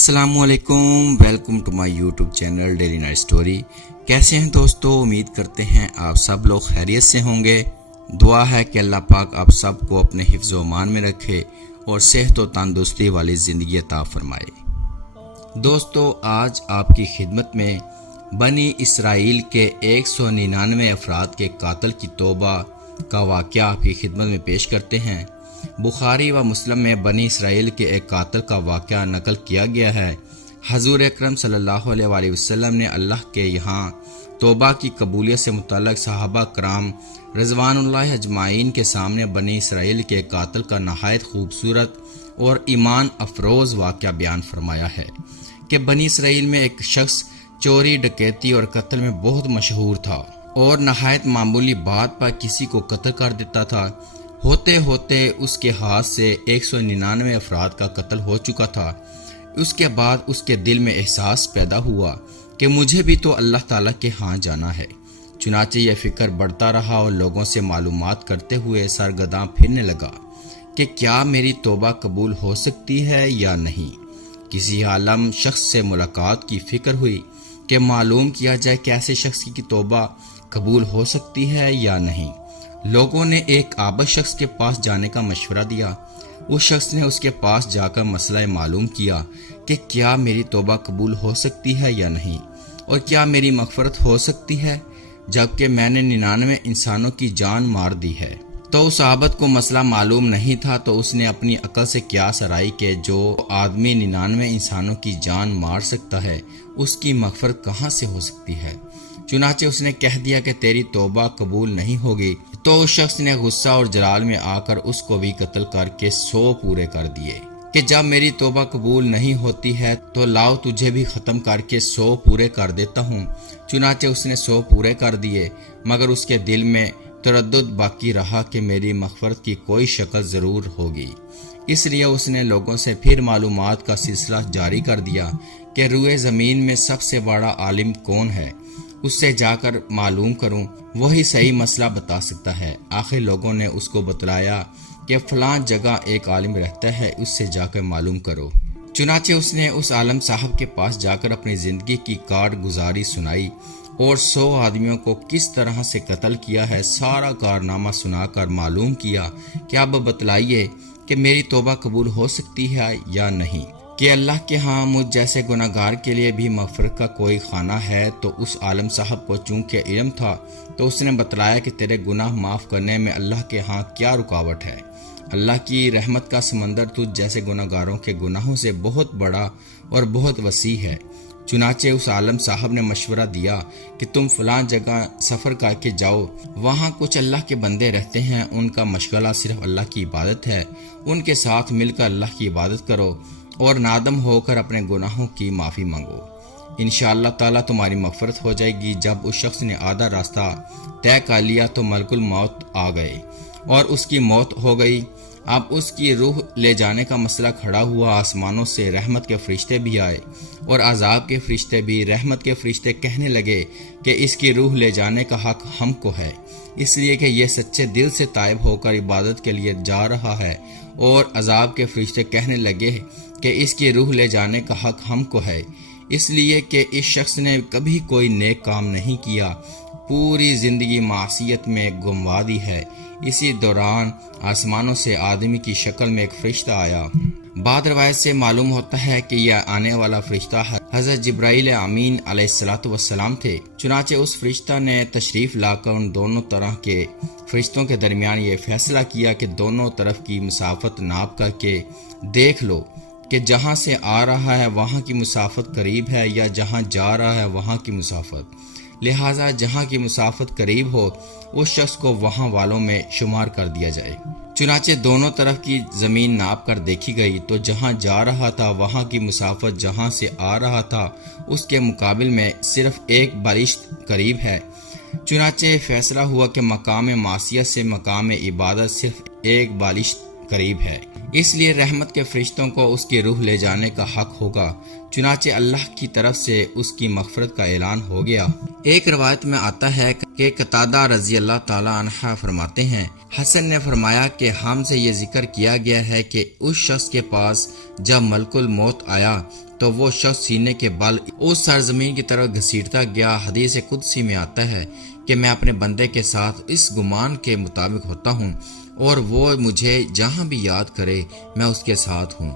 السلام علیکم، welcome to my YouTube channel daily night story. کیسے ہیں دوستو؟ امید کرتے ہیں آپ سب لوگ خیریت سے ہوں گے۔ دعا ہے کہ اللہ پاک آپ سب کو اپنے حفظ و امان میں رکھے اور صحت و تندرستی والی زندگی عطا فرمائے۔ دوستو، آج آپ کی خدمت میں بنی اسرائیل کے 199 افراد کے قاتل کی توبہ کا واقعہ آپ کی خدمت میں پیش کرتے ہیں۔ بخاری و مسلم میں بنی اسرائیل کے ایک قاتل کا واقعہ نقل کیا گیا ہے۔ حضور اکرم صلی اللہ علیہ وآلہ وسلم نے اللہ کے یہاں توبہ کی قبولیت سے متعلق صحابہ کرام رضوان اللہ اجمعین کے سامنے بنی اسرائیل کے قاتل کا نہایت خوبصورت اور ایمان افروز واقعہ بیان فرمایا ہے کہ بنی اسرائیل میں ایک شخص چوری، ڈکیتی اور قتل میں بہت مشہور تھا اور نہایت معمولی بات پر کسی کو قتل کر دیتا تھا۔ ہوتے ہوتے اس کے ہاتھ سے 199 افراد کا قتل ہو چکا تھا۔ اس کے بعد اس کے دل میں احساس پیدا ہوا کہ مجھے بھی تو اللہ تعالیٰ کے ہاں جانا ہے۔ چنانچہ یہ فکر بڑھتا رہا اور لوگوں سے معلومات کرتے ہوئے سرگرداں پھرنے لگا کہ کیا میری توبہ قبول ہو سکتی ہے یا نہیں۔ کسی عالم شخص سے ملاقات کی فکر ہوئی کہ معلوم کیا جائے کہ ایسے شخص کی توبہ قبول ہو سکتی ہے یا نہیں۔ لوگوں نے ایک عابد شخص کے پاس جانے کا مشورہ دیا۔ اس شخص نے اس کے پاس جا کر مسئلہ معلوم کیا کہ کیا میری توبہ قبول ہو سکتی ہے یا نہیں، اور کیا میری مغفرت ہو سکتی ہے جبکہ میں نے 99 انسانوں کی جان مار دی ہے۔ تو اس عابد کو مسئلہ معلوم نہیں تھا، تو اس نے اپنی عقل سے قیاس آرائی کہ جو آدمی 99 انسانوں کی جان مار سکتا ہے اس کی مغفرت کہاں سے ہو سکتی ہے۔ چنانچہ اس نے کہہ دیا کہ تیری توبہ قبول نہیں ہوگی۔ تو اس شخص نے غصہ اور جلال میں آ کر اس کو بھی قتل کر کے 100 پورے کر دیے کہ جب میری توبہ قبول نہیں ہوتی ہے تو لاؤ تجھے بھی ختم کر کے 100 پورے کر دیتا ہوں۔ چنانچہ اس نے 100 پورے کر دیے، مگر اس کے دل میں تردد باقی رہا کہ میری مغفرت کی کوئی شکل ضرور ہوگی۔ اس لیے اس نے لوگوں سے پھر معلومات کا سلسلہ جاری کر دیا کہ روئے زمین میں سب سے بڑا عالم کون ہے، اس سے جا کر معلوم کروں، وہی صحیح مسئلہ بتا سکتا ہے۔ آخر لوگوں نے اس کو بتلایا کہ فلاں جگہ ایک عالم رہتا ہے، اس سے جا کر معلوم کرو۔ چنانچہ اس نے اس عالم صاحب کے پاس جا کر اپنی زندگی کی کارگزاری سنائی اور 100 آدمیوں کو کس طرح سے قتل کیا ہے سارا کارنامہ سنا کر معلوم کیا کہ اب بتلائیے کہ میری توبہ قبول ہو سکتی ہے یا نہیں، کہ اللہ کے ہاں مجھ جیسے گناہگار کے لیے بھی مغفرت کا کوئی خانہ ہے۔ تو اس عالم صاحب کو چونکہ علم تھا تو اس نے بتلایا کہ تیرے گناہ معاف کرنے میں اللہ کے ہاں کیا رکاوٹ ہے۔ اللہ کی رحمت کا سمندر تجھ جیسے گناہگاروں کے گناہوں سے بہت بڑا اور بہت وسیع ہے۔ چنانچہ اس عالم صاحب نے مشورہ دیا کہ تم فلاں جگہ سفر کر کے جاؤ، وہاں کچھ اللہ کے بندے رہتے ہیں، ان کا مشغلہ صرف اللہ کی عبادت ہے، ان کے ساتھ مل کر اللہ کی عبادت کرو اور نادم ہو کر اپنے گناہوں کی معافی مانگو، انشاءاللہ تعالیٰ تمہاری مغفرت ہو جائے گی۔ جب اس شخص نے آدھا راستہ طے کر لیا تو ملک الموت آ گئے اور اس کی موت ہو گئی۔ اب اس کی روح لے جانے کا مسئلہ کھڑا ہوا۔ آسمانوں سے رحمت کے فرشتے بھی آئے اور عذاب کے فرشتے بھی۔ رحمت کے فرشتے کہنے لگے کہ اس کی روح لے جانے کا حق ہم کو ہے، اس لیے کہ یہ سچے دل سے تائب ہو کر عبادت کے لیے جا رہا ہے، اور عذاب کے فرشتے کہنے لگے کہ اس کی روح لے جانے کا حق ہم کو ہے، اس لیے کہ اس شخص نے کبھی کوئی نیک کام نہیں کیا، پوری زندگی معصیت میں گموا دی ہے۔ اسی دوران آسمانوں سے آدمی کی شکل میں ایک فرشتہ آیا۔ بعد روایت سے معلوم ہوتا ہے کہ یہ آنے والا فرشتہ حضرت جبرائیل امین علیہ السلام تھے۔ چنانچہ اس فرشتہ نے تشریف لا کر ان دونوں طرح کے فرشتوں کے درمیان یہ فیصلہ کیا کہ دونوں طرف کی مسافت ناپ کر کے دیکھ لو کہ جہاں سے آ رہا ہے وہاں کی مسافت قریب ہے یا جہاں جا رہا ہے وہاں کی مسافت، لہٰذا جہاں کی مسافت قریب ہو اس شخص کو وہاں والوں میں شمار کر دیا جائے۔ چنانچہ دونوں طرف کی زمین ناپ کر دیکھی گئی تو جہاں جا رہا تھا وہاں کی مسافت جہاں سے آ رہا تھا اس کے مقابل میں صرف 1 بالشت قریب ہے۔ چنانچہ فیصلہ ہوا کہ مقام معصیت سے مقام عبادت صرف 1 بالشت قریب ہے۔ اس لیے رحمت کے فرشتوں کو اس کی روح لے جانے کا حق ہوگا۔ چنانچہ اللہ کی طرف سے اس کی مغفرت کا اعلان ہو گیا۔ ایک روایت میں آتا ہے کہ قتادہ رضی اللہ تعالی عنہ فرماتے ہیں، حسن نے فرمایا کہ ہم سے یہ ذکر کیا گیا ہے کہ اس شخص کے پاس جب ملک الموت آیا تو وہ شخص سینے کے بل اس سرزمین کی طرف گھسیٹتا گیا۔ حدیث قدسی میں آتا ہے کہ میں اپنے بندے کے ساتھ اس گمان کے مطابق ہوتا ہوں اور وہ مجھے جہاں بھی یاد کرے میں اس کے ساتھ ہوں۔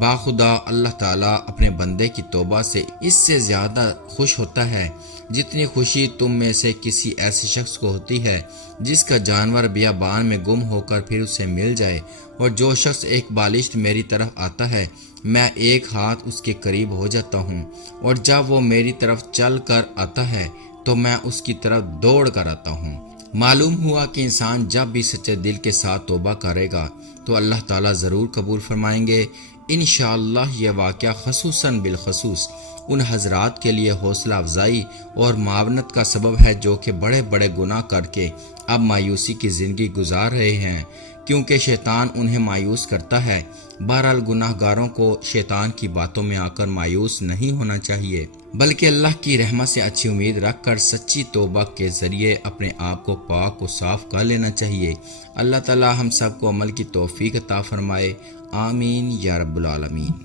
باخدا اللہ تعالیٰ اپنے بندے کی توبہ سے اس سے زیادہ خوش ہوتا ہے جتنی خوشی تم میں سے کسی ایسے شخص کو ہوتی ہے جس کا جانور بیابان میں گم ہو کر پھر اسے مل جائے، اور جو شخص ایک بالشت میری طرف آتا ہے میں ایک ہاتھ اس کے قریب ہو جاتا ہوں، اور جب وہ میری طرف چل کر آتا ہے تو میں اس کی طرف دوڑ کر آتا ہوں۔ معلوم ہوا کہ انسان جب بھی سچے دل کے ساتھ توبہ کرے گا تو اللہ تعالیٰ ضرور قبول فرمائیں گے۔ انشاءاللہ یہ واقعہ خصوصاً بالخصوص ان حضرات کے لیے حوصلہ افزائی اور معاونت کا سبب ہے جو کہ بڑے بڑے گناہ کر کے اب مایوسی کی زندگی گزار رہے ہیں، کیونکہ شیطان انہیں مایوس کرتا ہے۔ بہرحال گناہ گاروں کو شیطان کی باتوں میں آ کر مایوس نہیں ہونا چاہیے، بلکہ اللہ کی رحمت سے اچھی امید رکھ کر سچی توبہ کے ذریعے اپنے آپ کو پاک و صاف کر لینا چاہیے۔ اللہ تعالی ہم سب کو عمل کی توفیق عطا فرمائے، آمین یا رب العالمین۔